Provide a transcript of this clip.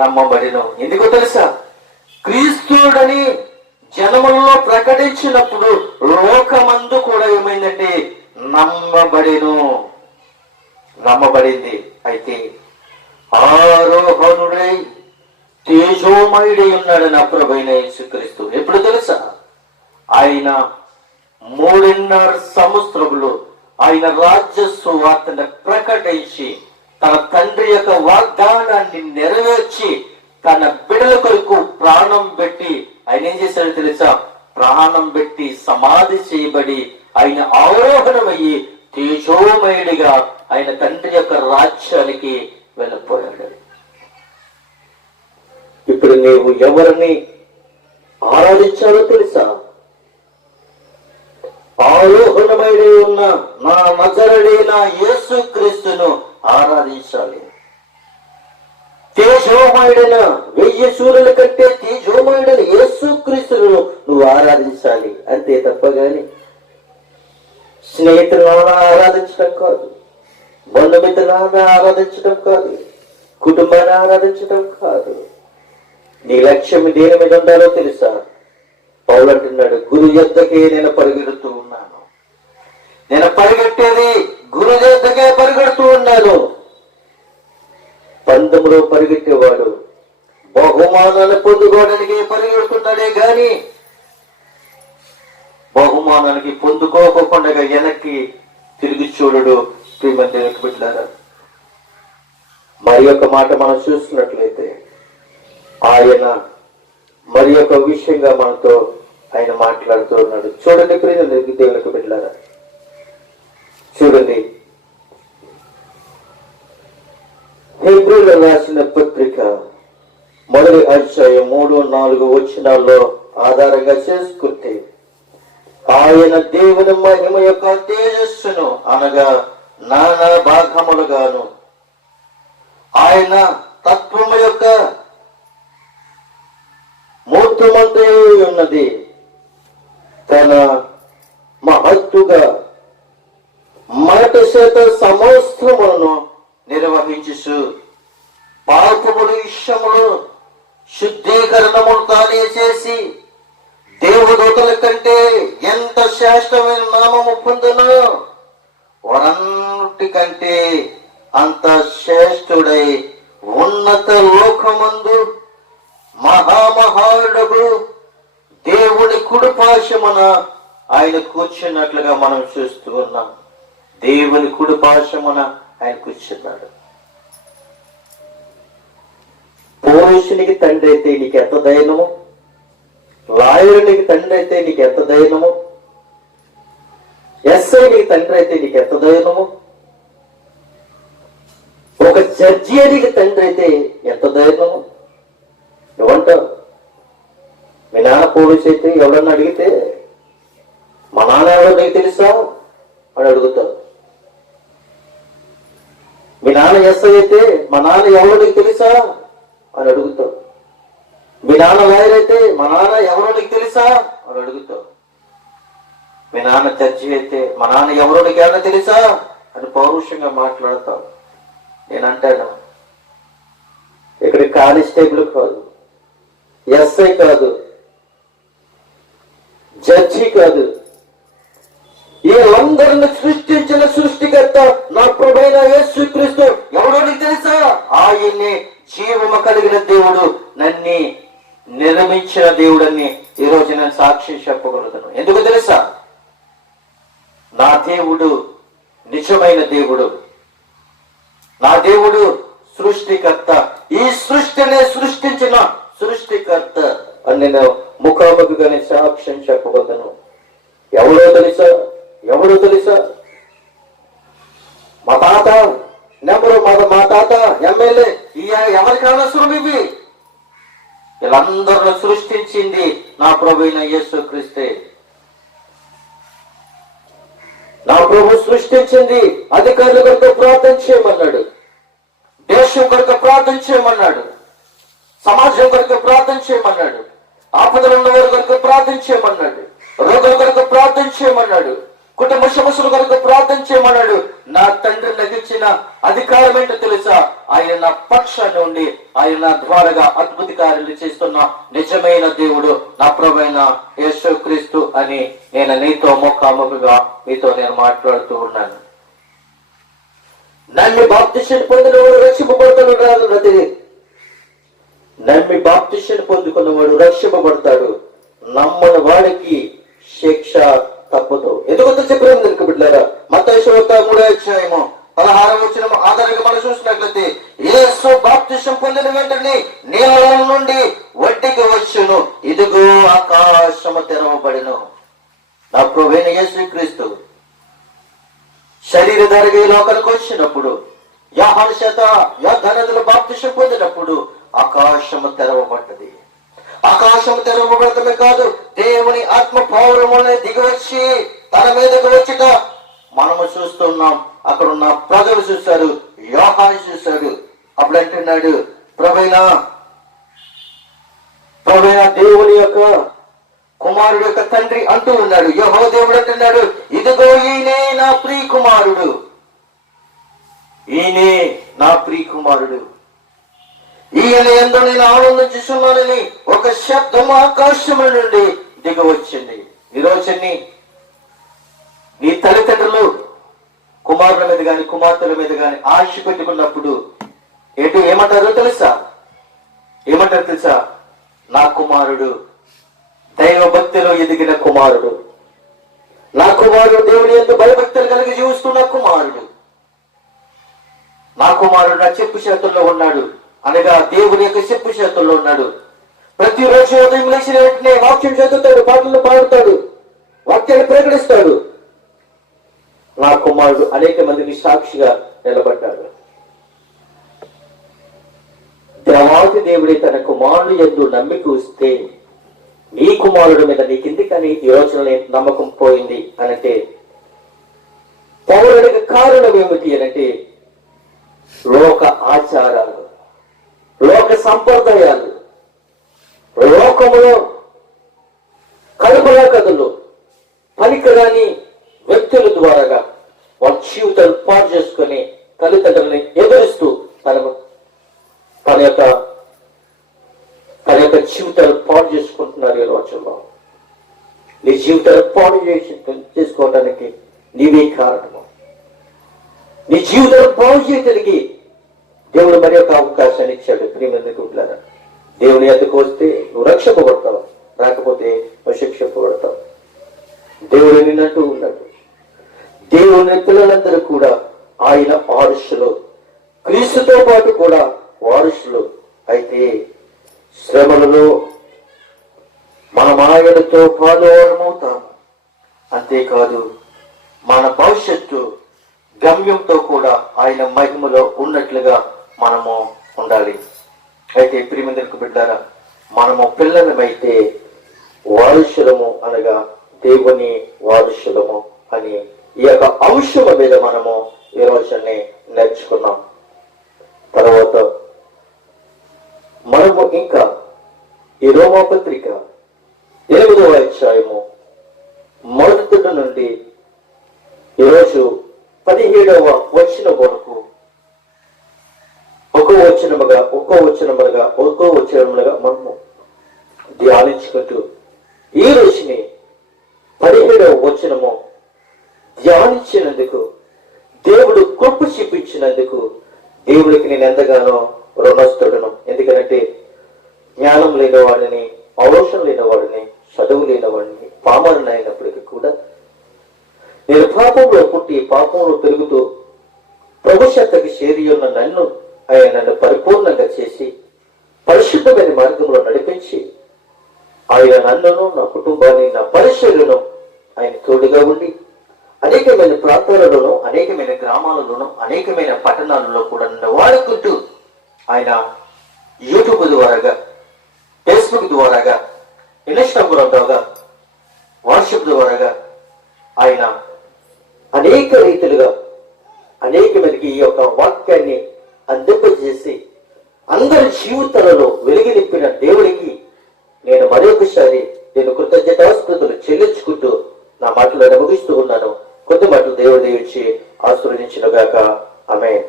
నమ్మబడిను. ఎందుకో తెలుసా? క్రీస్తుడని జనముల్లో ప్రకటించినప్పుడు లోకమందు కూడా ఏమైందంటే నమ్మబడింది. అయితే ఆరోహణుడై తేజోమయుడై ఉన్నాడు నా ప్రభువైన యేసుక్రీస్తు. ఎప్పుడు తెలుసా? ఆయన 3.5 సంవత్సరములు ఆయన రాజ్య సువార్తను ప్రకటించి తన తండ్రి యొక్క వాగ్దానాన్ని నెరవేర్చి తన బిడ్డల కొరకు ప్రాణం పెట్టి ఆయన ఏం చేశాడో తెలుసా? ప్రాణం పెట్టి సమాధి చేయబడి ఆయన ఆరోహణమయ్యి తేజోమయుడిగా ఆయన తండ్రి యొక్క రాజ్యానికి వెళ్ళిపోయాడు. ఇప్పుడు నీవు ఎవరిని ఆరాధించాలో తెలుసా? ఆరోహణమై ఉన్న నా నజరుడైన యేసుక్రీస్తును ఆరాధించాలి. తేజోమయుడైన 1000 సూర్యుల కంటే తేజోమయుడైన యేసుక్రీస్తును నువ్వు ఆరాధించాలి. అంతే తప్ప గాని స్నేహితులను ఆరాధించడం కాదు, బంధుమిత్రులను ఆరాధించడం కాదు, కుటుంబాన్ని ఆరాధించడం కాదు. నీ లక్ష్యం దేని మీద ఉండాలో తెలుసా? పౌలు అంటున్నాడు, గురు యొద్దకే నేను పరిగెడుతూ ఉన్నాను. నేను పరిగెట్టేది గురు యొద్దకే పరిగెడుతూ ఉన్నాను. పందెంలో పరిగెట్టేవాడు బహుమానాలు పొందుకోవడానికి పరిగెడుతున్నాడే గాని బహుమానానికి పొందుకోకుండా వెనక్కి తిరిగి చూడడు. ప్రియమందిరానికి బిడ్డలారా, మరి యొక్క మాట మనం చూస్తున్నట్లయితే ఆయన మరి యొక్క విషయంగా మనతో ఆయన మాట్లాడుతూ ఉన్నాడు. చూడండి ప్రియమందిరానికి దేవునికి బిడ్డలారా, చూడండి హెబ్రీయులకు రాసిన పత్రిక 1వ అధ్యాయం 3-4 వచనాల్లో ఆధారంగా చేసుకుంటే ఆయన దేవుని మహిమ యొక్క తేజస్సును అనగా నానా భాగములుగాను ఆయన తత్వము యొక్క మూర్తమంతై ఉన్నది తన మహత్తుగా మాట చేత సమస్తములను నిర్వహించు పాపములు ఇష్టములు శుద్ధీకరణములు తానే చేసి దేవదూతల కంటే ఎంత శ్రేష్టమైన నామము పొందునో వారన్నిటికంటే అంత శ్రేష్ఠుడై ఉన్నత లోకమందు మహామహారుడు దేవుని కుడిపార్శ్వమున ఆయన కూర్చున్నట్లుగా మనం చూస్తూ ఉన్నాం. దేవుని కుడిపార్శ్వమున ఆయన కూర్చున్నాడు. పురుషునికి తండ్రి అయితే నీకు ఎంత ధైర్యము, లాయరునికి తండ్రి అయితే నీకు ఎంత ధైర్యము, ఎస్ఐ నీకు తండ్రి అయితే నీకు ఎంత ధైర్యము, ఒక జడ్జి నీకు తండ్రి అయితే ఎంత ధైర్యము. నువ్వంటావు మీ నాన్న పోలీసు అయితే ఎవడన్నా అడిగితే మా నాన్న ఎవరో నీకు తెలుసా అని అడుగుతావు. మీ నాన్న ఎస్ఐ అయితే మా నాన్న ఎవరో నీకు తెలుసా అని అడుగుతావు. మీ నాన్న లాయర్ అయితే మా నాన్న ఎవరో నీకు తెలుసా అని అడుగుతావు. మీ నాన్న జడ్జి అయితే మా నాన్న ఎవరో నీకు ఏమన్నా తెలుసా అని పౌరుషంగా మాట్లాడతావు. నేనంటాను, ఇక్కడ కానిస్టేబుల్ కాదు, ఎస్ఐ కాదు, జడ్జి కాదు, వీళ్ళందరిని సృష్టించిన సృష్టికర్త నా ప్రభువైన యేసుక్రీస్తు ఎవడో నీకు తెలుసా? ఆయన్ని జీవము కలిగిన దేవుడు, నన్ను నిర్మించిన దేవుడని ఈరోజు నేను సాక్షి చెప్పగలుగుతాను. ఎందుకు తెలుసా? నా దేవుడు నిజమైన దేవుడు, నా దేవుడు సృష్టికర్త, ఈ సృష్టిని సృష్టించిన సృష్టికర్త అని నేను ముఖాముఖిగానే సాక్ష్యం చెప్పగలను. ఎవరో తెలుసా? ఎవరో తెలుసా? మా తాత నెంబరు, మా తాత ఎమ్మెల్యే, ఎవరికి అవసరం ఇవి? వీళ్ళందరూ సృష్టించింది నా ప్రభువైన యేసుక్రీస్తే. నా ప్రభు సృష్టించింది అధికారుల కొరకు ప్రార్థన చేయమన్నాడు, దేశం కొరకు ప్రార్థన చేయమన్నాడు, సమాజం కొరకు ప్రార్థన చేయమన్నాడు, ఆపదలు ఉన్న వారి కొరకు ప్రార్థన చేయమన్నాడు, రోగుల కొరకు ప్రార్థన చేయమన్నాడు, కుటుంబ సమస్యలు కనుక ప్రార్థన చేయమన్నాడు. నా తండ్రి నాకు ఇచ్చిన అధికారం ఏంటో తెలుసా? ఆయన నా పక్షాన్ని ఉండి ఆయన నా ద్వారాగా అద్భుత కార్యాలు చేస్తున్న నిజమైన దేవుడు నా ప్రభువైన యేసుక్రీస్తు అని నేను నీతో ముఖాముఖిగా నీతో నేను మాట్లాడుతూ ఉన్నాను. నమ్మి బాప్తిష్యం పొందినవాడు రక్షింపబడతాడు రాదు నది. నమ్మి బాప్తిష్యం పొందుకున్నవాడు రక్షింపబడతాడు. నమ్మని వాడికి శిక్ష తప్పదు. ఎందుకంటే చెప్పిన బిడ్డలారా, మత్తయి సువార్త 3:16 ఆధారంగా మనం చూసినట్లయితే యేసు బాప్తిసం పొందిన వెంటనే నీళ్ళ నుండి ఒడ్డుకి వచ్చును, ఇదిగో ఆకాశము తెరవబడిను. నా ప్రభువైన యేసుక్రీస్తు శరీరధారిగా ఈ లోకానికి వచ్చినప్పుడు యోహాను చేత యోర్దాను బాప్తిసం పొందినప్పుడు ఆకాశము తెరవబడ్డది. ఆకాశం తెరవబడటమే కాదు, దేవుని ఆత్మ పౌరమునే దిగివచ్చి తన మీదకు వచ్చుట మనము చూస్తున్నాం. అక్కడ ఉన్న ప్రజలు చూశారు, యోహాను చూశాడు. అప్పుడు అంటున్నాడు, ప్రభువైన దేవుని యొక్క కుమారుడు యొక్క తండ్రి అంటూ ఉన్నాడు. యెహోవా దేవుడు అంటున్నాడు, ఇదిగో ఈయనే నా ప్రియ కుమారుడు, ఈయనే నా ప్రియ కుమారుడు, ఈయన యందు నేను ఆనందించుచున్నానని ఒక శబ్దం ఆకాశం నుండి దిగవచ్చింది. ఈరోజు నీ తల్లిదండ్రులు కుమారుల మీద గాని కుమార్తెల మీద గాని ఆశ పెట్టుకున్నప్పుడు ఏమంటారో తెలుసా? ఏమంటారు తెలుసా? నా కుమారుడు దైవ భక్తిలో ఎదిగిన కుమారుడు, నా కుమారుడు దేవుని యందు భయభక్తులు కలిగి జీవిస్తున్న కుమారుడు, నా కుమారుడు నా చెప్పు చేతుల్లో ఉన్నాడు అనగా దేవుని యొక్క చెప్పు చేతుల్లో ఉన్నాడు. ప్రతిరోజు ఉదయం లేచిన వెంటనే వాక్యం చదువుతాడు, పాటలు పాడుతాడు, వాక్యాన్ని ప్రకటిస్తాడు. నా కుమారుడు అనేక మందికి సాక్షిగా నిలబడ్డాడు. దేవాది దేవుడి తన కుమారుడు యందు నమ్మిక వస్తే నీ కుమారుడు మీద నీకెందుకని ఈ రోజున నమ్మకం పోయింది అనంటే పౌరుడికి కారణం ఏమిటి అనంటే లోక ఆచారాలు, లోక సంప్రదాయాలు, లోకములో కలుపుల కథలు, పనికిరాని వ్యక్తుల ద్వారాగా వాళ్ళ జీవితాలు పాడు చేసుకుని తల్లిదండ్రులని ఎదురిస్తూ తన యొక్క జీవితాలు పాడు చేసుకుంటున్నారు. ఈ రోజుల్లో నీ జీవితాలు పాడు చేసుకోవడానికి నీవే కారణము. నీ జీవితాలు పాడు చేయడానికి దేవుడు మరి యొక్క అవకాశాన్ని ఇచ్చాడు. ప్రియమందుకుంటున్నారా, దేవుని ఎద్దకు వస్తే నువ్వు రక్షింపబడతావు, రాకపోతే నువ్వు శిక్షింపబడతావు. దేవుడు నిన్నట్టు ఉన్నాడు. దేవుని పిల్లలందరూ కూడా ఆయన వారసులు, క్రీస్తుతో పాటు కూడా వారసులు. అయితే శ్రమలలో మనం ఆయనతో పాలువారమవుతాము. అంతేకాదు మన భవిష్యత్తు గమ్యంతో కూడా ఆయన మహిమలో ఉన్నట్లుగా మనము ఉండాలి. అయితే ప్రియమందులకు బిడ్డారా, మనము పిల్లలమైతే వారసులము అనగా దేవుని వారసులము అని ఈ యొక్క అంశం మీద మనము ఈ రోజునే నేర్చుకున్నాం. తర్వాత మనము ఇంకా ఈ రోమాపత్రిక 8వ అధ్యాయము 1 నుండి ఈరోజు 17వ వచనం వరకు ఒక్కో వచనములుగా మనము ధ్యానించుకుంటూ ఈ రోజుని 17వ వచనము ధ్యానించినందుకు, దేవుడు కృప చూపించినందుకు దేవుడికి నేను ఎంతగానో రుణస్తుడను. ఎందుకంటే జ్ఞానం లేని వాడిని, ఆలోచన లేని వాడిని, చదువు లేని వాడిని, పామరుని అయినప్పటికీ కూడా నేను పాపంలో పుట్టి పాపంలో పెరుగుతూ ప్రభు చెంతకి చేరి ఉన్న నన్ను ఆయన నన్ను పరిపూర్ణంగా చేసి పరిశుద్ధమైన మార్గంలో నడిపించి ఆయన నన్నును నా కుటుంబాన్ని నా పరిచర్యను ఆయన తోడుగా ఉండి అనేకమైన ప్రాంతాలలోనూ అనేకమైన గ్రామాలలోనూ అనేకమైన పట్టణాలలో కూడా నన్ను వాడుకుంటూ ఆయన యూట్యూబ్ ద్వారాగా, ఫేస్బుక్ ద్వారాగా, ఇన్స్టాగ్రామ్ ద్వారా, వాట్సాప్ ద్వారాగా ఆయన అనేక రీతిలుగా అనేక మందికి ఈ యొక్క వాక్యాన్ని అందింపజేసి అందరి జీవితాలలో వెలుగు నింపిన దేవుడికి నేను మరొకసారి నేను కృతజ్ఞతాస్తుతులు చెల్లించుకుంటూ నా మాటలు ముగిస్తూ ఉన్నాను. కొద్ది మాటలు దేవుడు దీవించి ఆశీర్వదించును గాక. ఆమేన్.